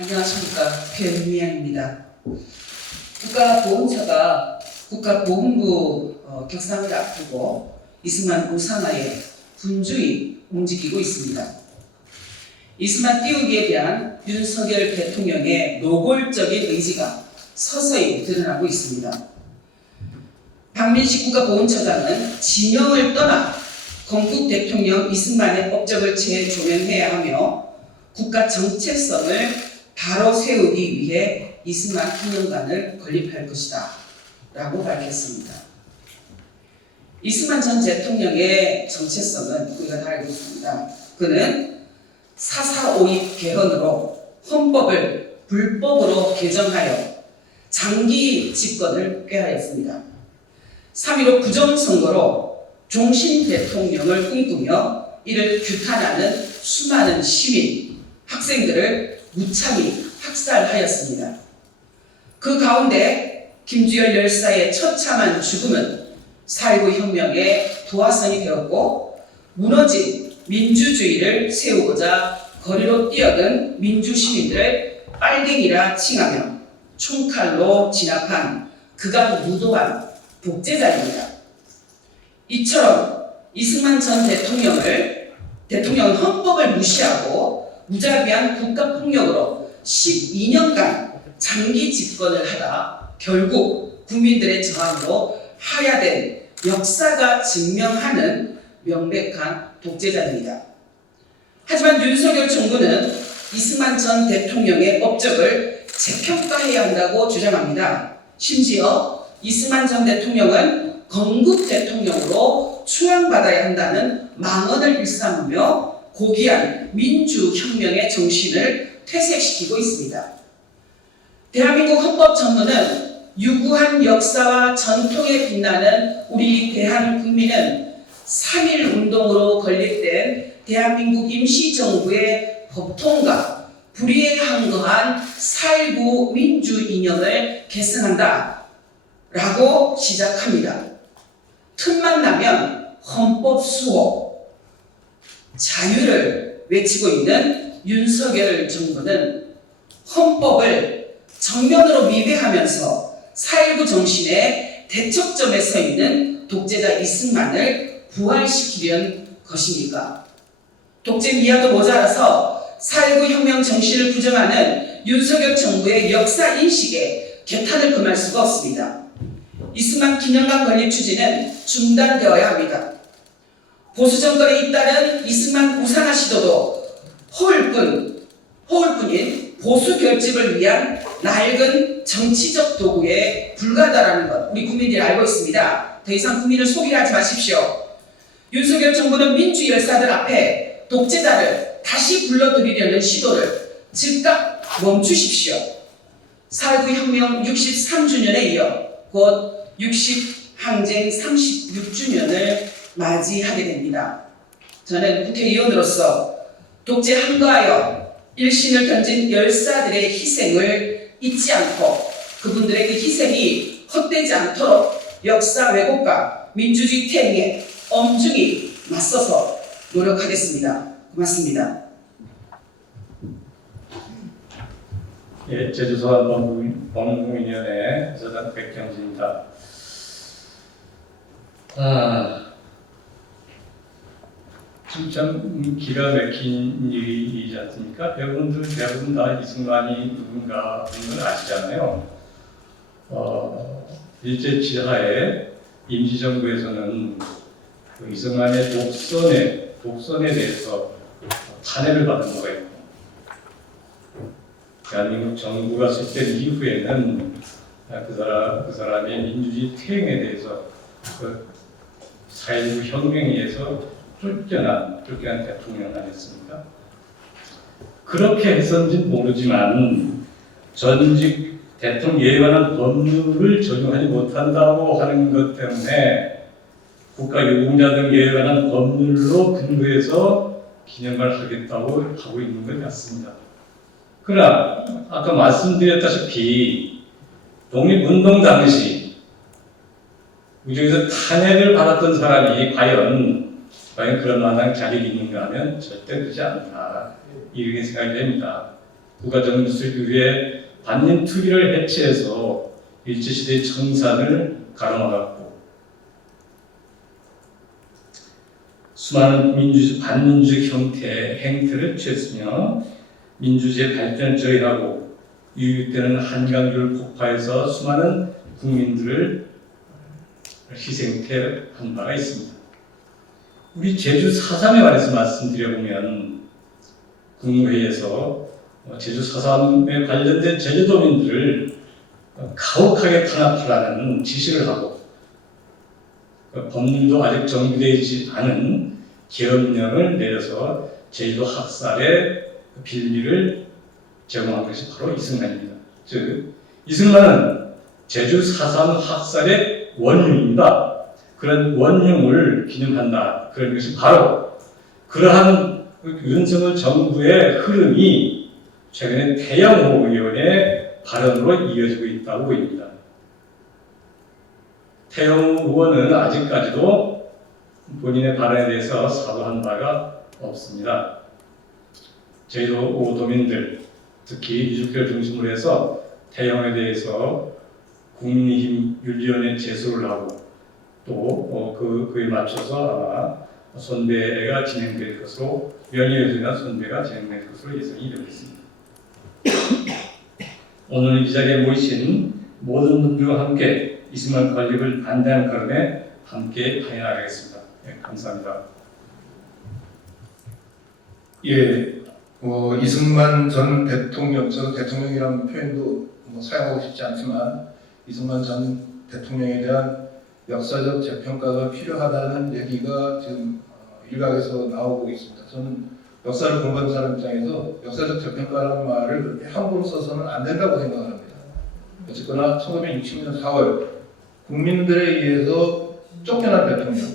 안녕하십니까. 변미양입니다. 국가보훈처가 국가보훈부 격상을 앞두고 이승만 우상하에 분주히 움직이고 있습니다. 이승만 띄우기에 대한 윤석열 대통령의 노골적인 의지가 서서히 드러나고 있습니다. 박민식 국가보훈처장은 진영을 떠나 건국 대통령 이승만의 업적을 재조명해야 하며 국가 정체성을 바로 세우기 위해 이승만 기념관을 건립할 것이다 라고 밝혔습니다. 이승만 전 대통령의 정체성은 우리가 다 알고 있습니다. 그는 4.4 5.2 개헌으로 헌법을 불법으로 개정하여 장기 집권을 꾀하였습니다. 3.15 부정선거로 종신 대통령을 꿈꾸며 이를 규탄하는 수많은 시민, 학생들을 무참히 학살하였습니다. 그 가운데 김주열 열사의 처참한 죽음은 4.19 혁명의 도화선이 되었고 무너진 민주주의를 세우고자 거리로 뛰어든 민주시민들을 빨갱이라 칭하며 총칼로 진압한 극악 무도한 독재자입니다. 이처럼 이승만 전 대통령은 헌법을 무시하고 무자비한 국가폭력으로 12년간 장기 집권을 하다 결국 국민들의 저항으로 하야된 역사가 증명하는 명백한 독재자입니다. 하지만 윤석열 정부는 이승만 전 대통령의 업적을 재평가해야 한다고 주장합니다. 심지어 이승만 전 대통령은 건국 대통령으로 추앙받아야 한다는 망언을 일삼으며 고귀한 민주혁명의 정신을 퇴색시키고 있습니다. 대한민국 헌법 전문은 유구한 역사와 전통에 빛나는 우리 대한국민은 3.1 운동으로 건립된 대한민국 임시정부의 법통과 불의에 항거한 4.19 민주이념을 계승한다 라고 시작합니다. 틈만 나면 헌법 수호, 자유를 외치고 있는 윤석열 정부는 헌법을 정면으로 위배하면서 4.19 정신의 대척점에 서 있는 독재자 이승만을 부활시키려는 것입니까? 독재 미화도 모자라서 4.19 혁명 정신을 부정하는 윤석열 정부의 역사 인식에 개탄을 금할 수가 없습니다. 이승만 기념관 건립 추진은 중단되어야 합니다. 보수 정권에 잇따른 이승만 우상화 시도도 허울뿐인 보수 결집을 위한 낡은 정치적 도구에 불과하다는 것 우리 국민들이 알고 있습니다. 더 이상 국민을 속이려 하지 마십시오. 윤석열 정부는 민주 열사들 앞에 독재자를 다시 불러들이려는 시도를 즉각 멈추십시오. 4.19 혁명 63주년에 이어 곧 60항쟁 36주년을 맞이하게 됩니다. 저는 국회의원으로서 독재 항거하여 일신을 던진 열사들의 희생을 잊지 않고 그분들의 그 희생이 헛되지 않도록 역사 왜곡과 민주주의 퇴행에 엄중히 맞서서 노력하겠습니다. 고맙습니다. 예, 제주소환법무위원회 소장 백경진입니다. 참 기가 막힌 일이지 않습니까? 여러분들 대부분 다 이승만이 누군가 하는 걸 아시잖아요. 일제 지하에 임시정부에서는 그 이승만의 독선에 대해서 탄핵을 받은 거가 있고, 대한민국 정부가 섰던 이후에는 그 사람의 민주주의 퇴행에 대해서 그 4.19 혁명에 의해서 쫓겨난 대통령 아니었습니까? 그렇게 해서인지는 모르지만 전직 대통령에 관한 법률을 적용하지 못한다고 하는 것 때문에 국가유공자 등에 관한 법률로 근거해서 기념을 하겠다고 하고 있는 것 같습니다. 그러나 아까 말씀드렸다시피 독립운동 당시 우주에서 탄핵을 받았던 사람이 과연 그런 만한 자격이 있는가 하면 절대 그렇지 않다, 이렇게 생각이 됩니다. 부가정부 수립 이후에 반민 투기를 해체해서 일제시대의 청산을 가로막았고 수많은 반민주적 행태를 취했으며 민주주의 발전을 저해하고 유유때는 한강교를 폭파해서 수많은 국민들을 희생케한 바가 있습니다. 우리 제주 4.3에 관해서 말씀드려보면 국무회의에서 제주 4.3에 관련된 제주도민들을 가혹하게 탄압하라는 지시를 하고 법률도 아직 정비되지 않은 계엄령을 내려서 제주도 학살의 빌미를 제공한 것이 바로 이승만입니다. 즉 이승만은 제주 4.3 학살의 원흉입니다. 그런 원흉을 기념한다. 그런 것이 바로 그러한 윤석열 정부의 흐름이 최근에 태영호 의원의 발언으로 이어지고 있다고 보입니다. 태영호 의원은 아직까지도 본인의 발언에 대해서 사과한 바가 없습니다. 제주도 도민들, 특히 유족들 중심으로 해서 태영호에 대해서 국민의힘 윤리위원회 제소를 하고 또 그에 맞춰서 아마 선배가 진행될 것으로 위원회에서나 선배가 진행될 것으로 예상이 되고 있습니다. 오늘 이 자리에 모이신 모든 분들과 함께 이승만 권력을 반대하는 걸음에 함께 하여나가겠습니다. 네, 감사합니다. 예, 이승만 전 대통령, 저는 대통령이라는 표현도 사용하고 싶지 않지만 이승만 전 대통령에 대한 역사적 재평가가 필요하다는 얘기가 지금 일각에서 나오고 있습니다. 저는 역사를 공부하는 사람 입장에서 역사적 재평가라는 말을 그렇게 함부로 써서는 안 된다고 생각합니다. 어쨌거나 1960년 4월 국민들에 의해서 쫓겨난 대통령,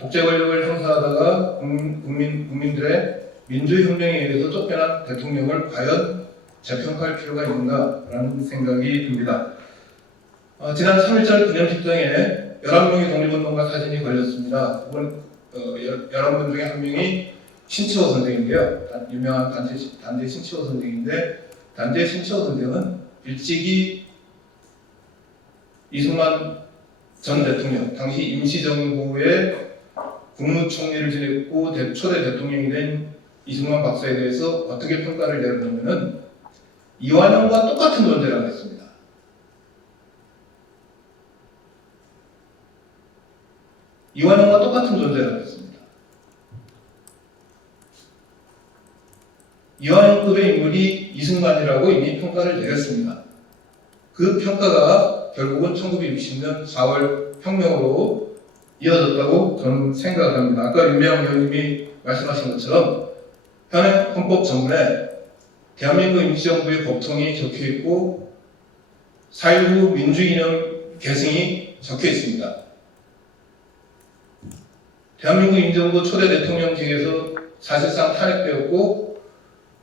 독재 권력을 행사하다가 국민들의 민주혁명에 의해서 쫓겨난 대통령을 과연 재평가할 필요가 있는가라는 생각이 듭니다. 지난 3.1절 기념식장에 11명의 독립운동가 사진이 걸렸습니다. 11분 중에 한 명이 신치호 선생인데요. 유명한 단재 신치호 선생인데 단재 신치호 선생은 일찍이 이승만 전 대통령, 당시 임시정부의 국무총리를 지냈고 초대 대통령이 된 이승만 박사에 대해서 어떻게 평가를 내렸냐면은 이완용과 똑같은 존재라고 했습니다. 이완용과 똑같은 존재라고 했습니다. 이완용급의 인물이 이승만이라고 이미 평가를 내렸습니다. 그 평가가 결국은 1960년 4월 혁명으로 이어졌다고 저는 생각합니다. 아까 윤배영 의원님이 말씀하신 것처럼 현행 헌법 전문에 대한민국 임시정부의 법통이 적혀있고 4.19 민주이념 계승이 적혀있습니다. 대한민국 임시정부 초대 대통령직에서 사실상 탄핵되었고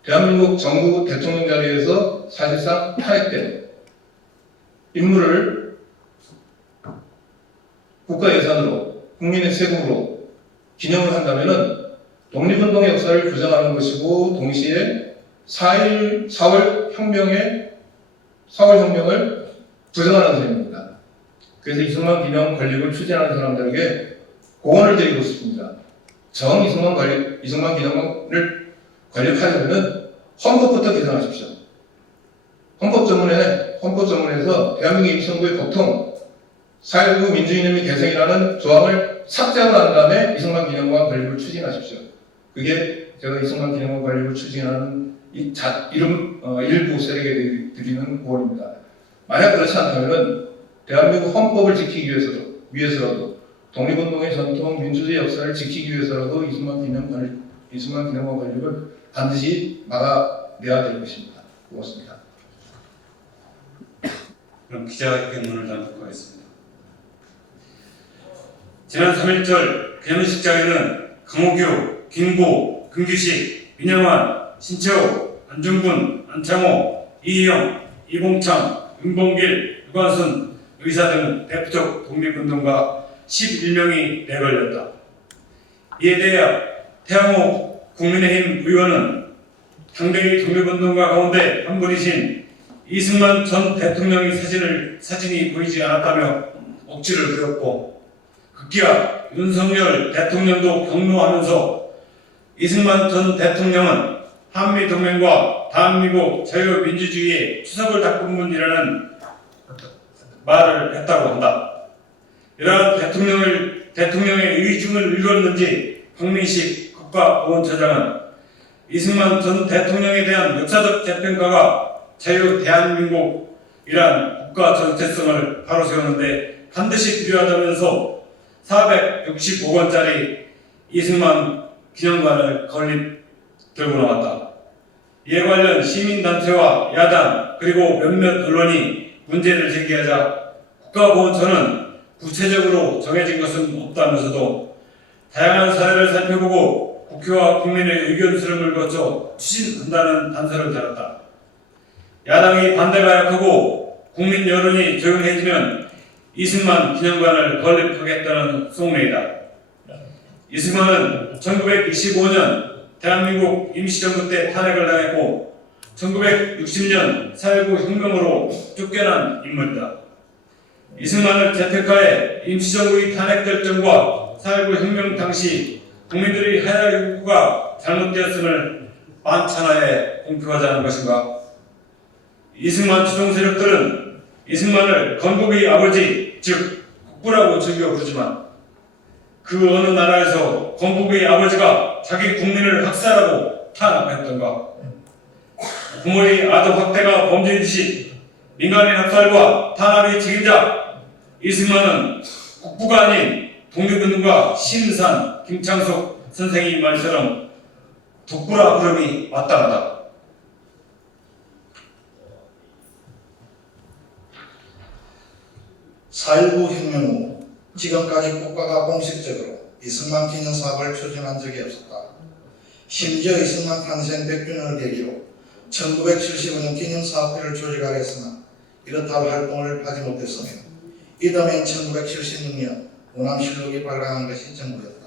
대한민국 정부 대통령 자리에서 사실상 탄핵된 인물을 국가 예산으로 국민의 세금으로 기념을 한다면은 독립운동의 역사를 부정하는 것이고 동시에 4월 혁명을 부정하는 셈입니다. 그래서 이승만 기념 건립을 추진하는 사람들에게 공언을 드리고 싶습니다. 이승만 기념을 건립하려면 헌법부터 개정하십시오. 헌법전문에서 대한민국 임시정부의 보통 4.19 민주이념의 개성이라는 조항을 삭제하고 난 다음에 이승만 기념관 건립을 추진하십시오. 그게 제가 이승만 기념관 건립을 추진하는 일부 세력에 드리는 고언입니다. 만약 그렇지 않다면 대한민국 헌법을 지키기 위해서라도 독립운동의 전통, 민주주의 역사를 지키기 위해서라도 이승만 기념관 건립을 반드시 막아내야 될 것입니다. 고맙습니다. 그럼 기자회견문을 담고 하겠습니다. 지난 3.1절 기념식장에는 강호규, 김구, 금규식, 민영환, 신채호, 안중근, 안창호, 이희영, 이봉창, 윤봉길, 유관순 의사 등 대표적 독립운동가 11명이 내걸렸다. 이에 대해 태영호 국민의힘 의원은 당대의 독립운동가 가운데 한 분이신 이승만 전 대통령의 사진이 보이지 않았다며 억지를 부렸고, 급기야 윤석열 대통령도 경로하면서 이승만 전 대통령은 한미동맹과 대한민국 자유민주주의의 추석을 닦은 분이라는 말을 했다고 한다. 이러한 대통령의 의중을 읽었는지 박민식 국가보훈처장은 이승만 전 대통령에 대한 역사적 재평가가 자유 대한민국이란 국가 정체성을 바로 세우는데 반드시 필요하다면서 465억 원짜리 이승만 기념관을 건립 들고 나왔다. 이에 관련 시민단체와 야당 그리고 몇몇 언론이 문제를 제기하자 국가보훈처는 구체적으로 정해진 것은 없다면서도 다양한 사례를 살펴보고 국회와 국민의 의견 수렴을 거쳐 추진한다는 단서를 달았다. 야당이 반대가 약하고 국민 여론이 조용해지면 이승만 기념관을 건립하겠다는 속내이다. 이승만은 1925년 대한민국 임시정부 때 탄핵을 당했고 1960년 4.19 혁명으로 쫓겨난 인물이다. 이승만을 재평가해 임시정부의 탄핵 결정과 4.19 혁명 당시 국민들의 하야 요구가 잘못되었음을 만찬하에 공표하자는 것인가? 이승만 추종 세력들은 이승만을 건국의 아버지, 즉 국부라고 즐겨 부르지만 그 어느 나라에서 건국의 아버지가 자기 국민을 학살하고 탄압했던가? 부모의 아동 학대가 범죄이듯이 민간인 학살과 탄압의 책임자 이승만은 국부가 아닌 독립운동가 심산, 김창석 선생의 말처럼 독부라 부름이 마땅하다. (4.19) 혁명 후 지금까지 국가가 공식적으로 이승만 기념 사업을 추진한 적이 없었다. 심지어 이승만 탄생 100주년을 계기로 1975년 기념사업회를 조직하려 했으나 이렇다 할 활동을 하지 못했으며 이듬해인 1976년 호남실록이 발간한 것이 전부였다.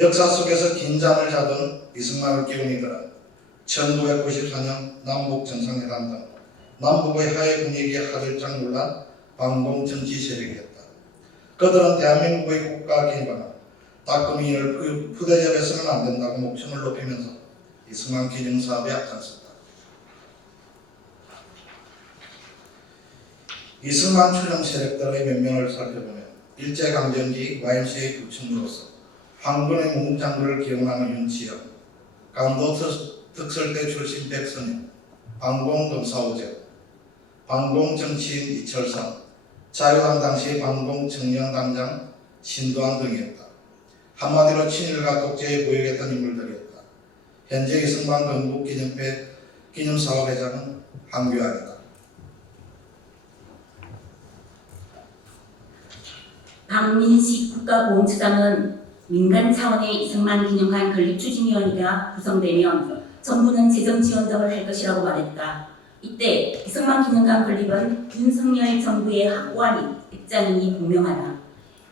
역사 속에서 긴장을 자던 이승만을 끼운 이들은 1994년 남북정상회담 등 남북의 하해 분위기에 화들짝 놀란 반공 정치 세력이었다. 그들은 대한민국의 국가 기관은 따끔이를 푸대접해서는 안 된다고 목청을 높이면서 이승만 기념 사업에 앞장섰다. 이승만 추종 세력들의 면면을 살펴보면 일제강점기 YMCA 부총리로서 황군의 무장부를 기용하는 윤치영, 강도 특설대 출신 백선영, 반공 검사오재, 반공 정치인 이철성, 자유당 당시 반공 청년당장 신도환 등이었다. 한마디로 친일과 독재에 보유했던 인물들이었다. 현재 이승만 건국 기념사업회장은 한규환이다. 박민식 국가보훈처장은 민간 차원의 이승만 기념관 건립 추진위원회가 구성되면 정부는 재정 지원 등을 할 것이라고 말했다. 이때 이승만 기념관 건립은 윤석열 정부의 확고한 입장이 분명하다.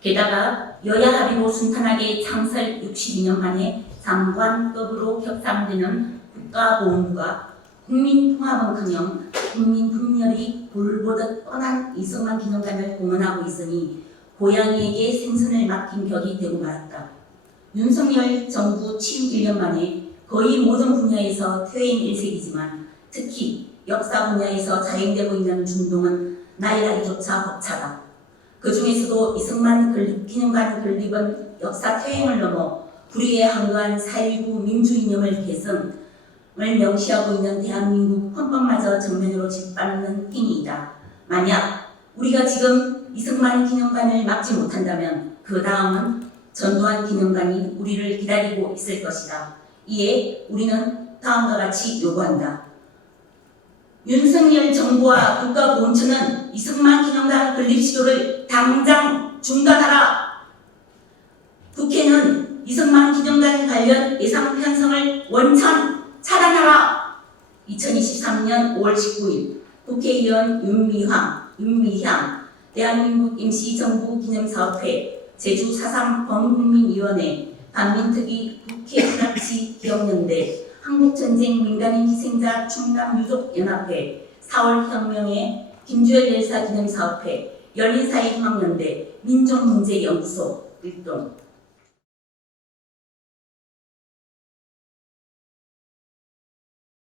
게다가 여야 합의로 순탄하게 창설 62년 만에 장관급으로 격상되는 국가보훈부가 국민통합은커녕 국민 분열이 불보듯 뻔한 이승만 기념관을 공헌하고 있으니 고양이에게 생선을 맡긴 격이 되고 말았다. 윤석열 정부 취임 1년 만에 거의 모든 분야에서 퇴행 일색이지만 특히 역사 분야에서 자행되고 있는 중동은 나열하기조차 벅차다. 그 중에서도 이승만 기념관 건립은 역사 퇴행을 넘어 불의에 한가한 4.19 민주이념을 계승을 명시하고 있는 대한민국 헌법마저 정면으로 짓밟는 행위이다. 만약 우리가 지금 이승만 기념관을 막지 못한다면 그 다음은 전두환 기념관이 우리를 기다리고 있을 것이다. 이에 우리는 다음과 같이 요구한다. 윤석열 정부와 국가보훈처는 이승만 기념관 건립 시도를 당장 중단하라. 국회는 이승만 기념관 관련 예산 편성을 원천 차단하라. 2023년 5월 19일 국회의원 윤미향 대한민국 임시정부 기념사업회 제주 4.3 범국민위원회 반민특위 국회 불합치 기억연대 한국전쟁 민간인 희생자 충남유족연합회 4월혁명회 김주열 열사 기념사업회 열린사회희망연대 민족문제연구소 일동